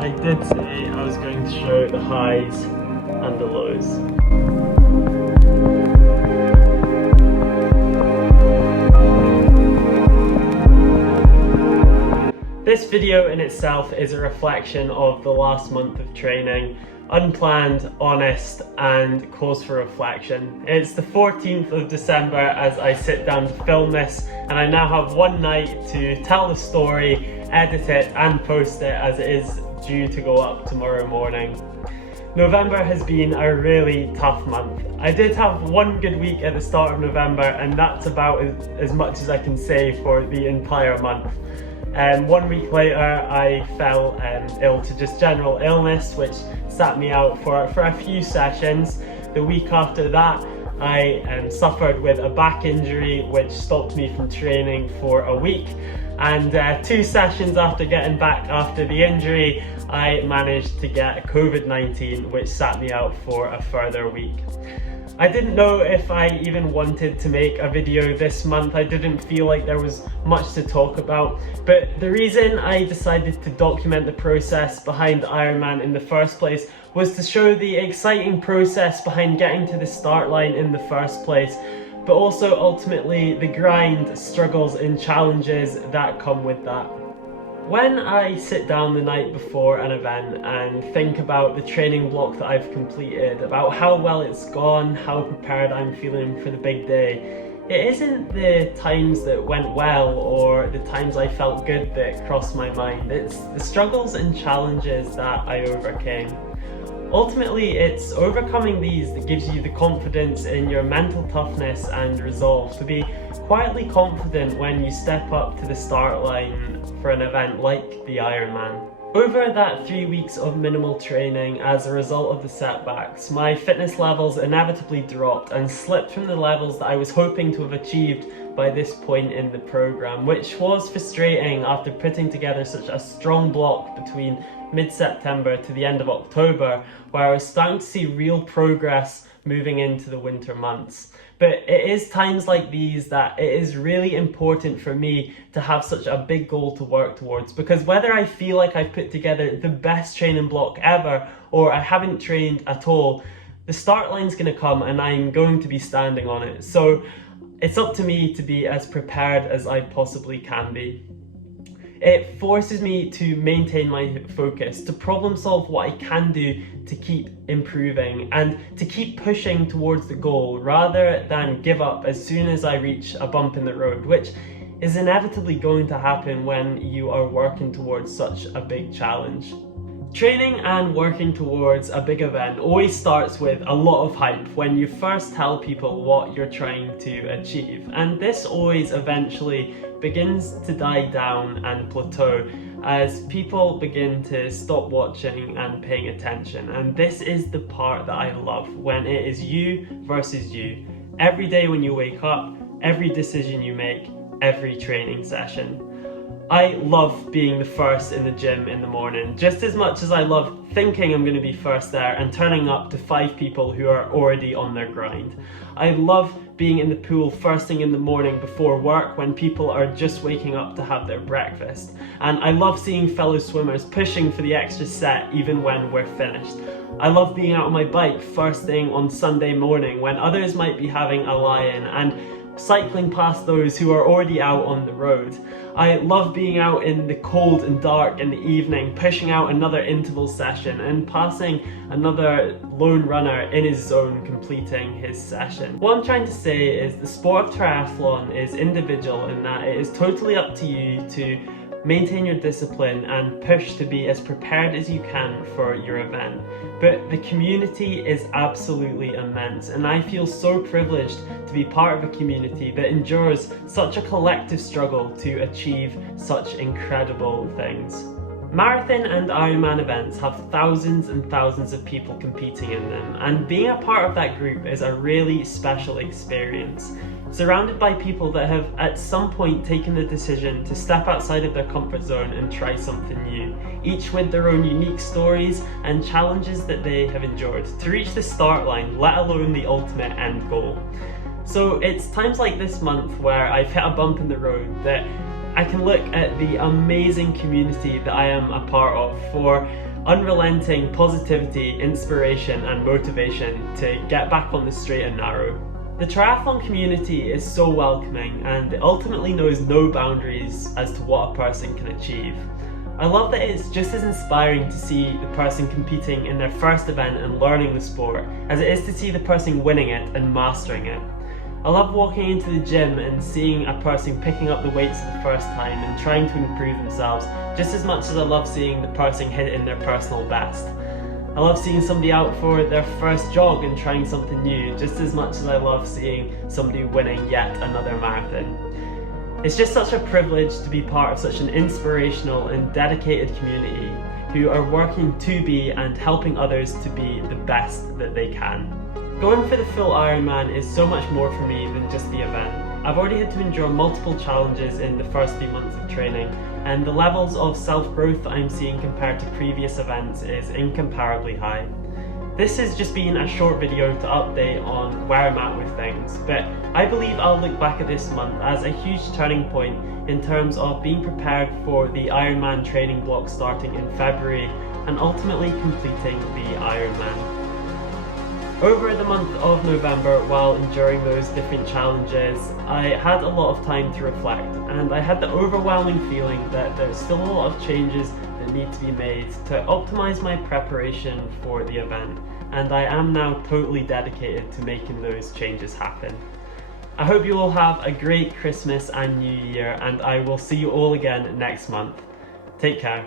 I did say I was going to show the highs and the lows. This video in itself is a reflection of the last month of training, unplanned, honest, and cause for reflection. It's the 14th of December as I sit down to film this, and I now have one night to tell the story, edit it, and post it as it is due to go up tomorrow morning. November has been a really tough month. I did have one good week at the start of November, and that's about as much as I can say for the entire month. 1 week later I fell ill to just general illness, which sat me out for a few sessions. The week after that I suffered with a back injury which stopped me from training for a week, and 2 sessions after getting back after the injury I managed to get COVID-19, which sat me out for a further week. I didn't know if I even wanted to make a video this month. I didn't feel like there was much to talk about, but the reason I decided to document the process behind Ironman in the first place was to show the exciting process behind getting to the start line in the first place, but also ultimately the grind, struggles and challenges that come with that. When I sit down the night before an event and think about the training block that I've completed, about how well it's gone, how prepared I'm feeling for the big day, it isn't the times that went well or the times I felt good that crossed my mind. It's the struggles and challenges that I overcame. Ultimately, it's overcoming these that gives you the confidence in your mental toughness and resolve to be quietly confident when you step up to the start line for an event like the Ironman. Over that 3 weeks of minimal training as a result of the setbacks, my fitness levels inevitably dropped and slipped from the levels that I was hoping to have achieved by this point in the program, which was frustrating after putting together such a strong block between mid-September to the end of October, where I was starting to see real progress moving into the winter months. But it is times like these that it is really important for me to have such a big goal to work towards, because whether I feel like I've put together the best training block ever or I haven't trained at all, the start line's going to come and I'm going to be standing on it. So it's up to me to be as prepared as I possibly can be. It forces me to maintain my focus, to problem solve what I can do to keep improving and to keep pushing towards the goal rather than give up as soon as I reach a bump in the road, which is inevitably going to happen when you are working towards such a big challenge. Training and working towards a big event always starts with a lot of hype when you first tell people what you're trying to achieve, and this always eventually begins to die down and plateau as people begin to stop watching and paying attention. And this is the part that I love, when it is you versus you. Every day when you wake up, every decision you make, every training session. I love being the first in the gym in the morning, just as much as I love thinking I'm going to be first there and turning up to 5 people who are already on their grind. I love being in the pool first thing in the morning before work when people are just waking up to have their breakfast. And I love seeing fellow swimmers pushing for the extra set even when we're finished. I love being out on my bike first thing on Sunday morning when others might be having a lie-in, and cycling past those who are already out on the road. I love being out in the cold and dark in the evening, pushing out another interval session and passing another lone runner in his zone completing his session. What I'm trying to say is the sport of triathlon is individual in that it is totally up to you to maintain your discipline and push to be as prepared as you can for your event. But the community is absolutely immense, and I feel so privileged to be part of a community that endures such a collective struggle to achieve such incredible things. Marathon and Ironman events have thousands and thousands of people competing in them, and being a part of that group is a really special experience. Surrounded by people that have at some point taken the decision to step outside of their comfort zone and try something new, each with their own unique stories and challenges that they have endured to reach the start line, let alone the ultimate end goal. So it's times like this month where I've hit a bump in the road that I can look at the amazing community that I am a part of for unrelenting positivity, inspiration and motivation to get back on the straight and narrow. The triathlon community is so welcoming and it ultimately knows no boundaries as to what a person can achieve. I love that it's just as inspiring to see the person competing in their first event and learning the sport as it is to see the person winning it and mastering it. I love walking into the gym and seeing a person picking up the weights for the first time and trying to improve themselves just as much as I love seeing the person hit in their personal best. I love seeing somebody out for their first jog and trying something new just as much as I love seeing somebody winning yet another marathon. It's just such a privilege to be part of such an inspirational and dedicated community who are working to be and helping others to be the best that they can. Going for the full Ironman is so much more for me than just the event. I've already had to endure multiple challenges in the first few months of training, and the levels of self-growth that I'm seeing compared to previous events is incomparably high. This has just been a short video to update on where I'm at with things, but I believe I'll look back at this month as a huge turning point in terms of being prepared for the Ironman training block starting in February and ultimately completing the Ironman. Over the month of November, while enduring those different challenges, I had a lot of time to reflect, and I had the overwhelming feeling that there's still a lot of changes that need to be made to optimize my preparation for the event, and I am now totally dedicated to making those changes happen. I hope you all have a great Christmas and New Year, and I will see you all again next month. Take care.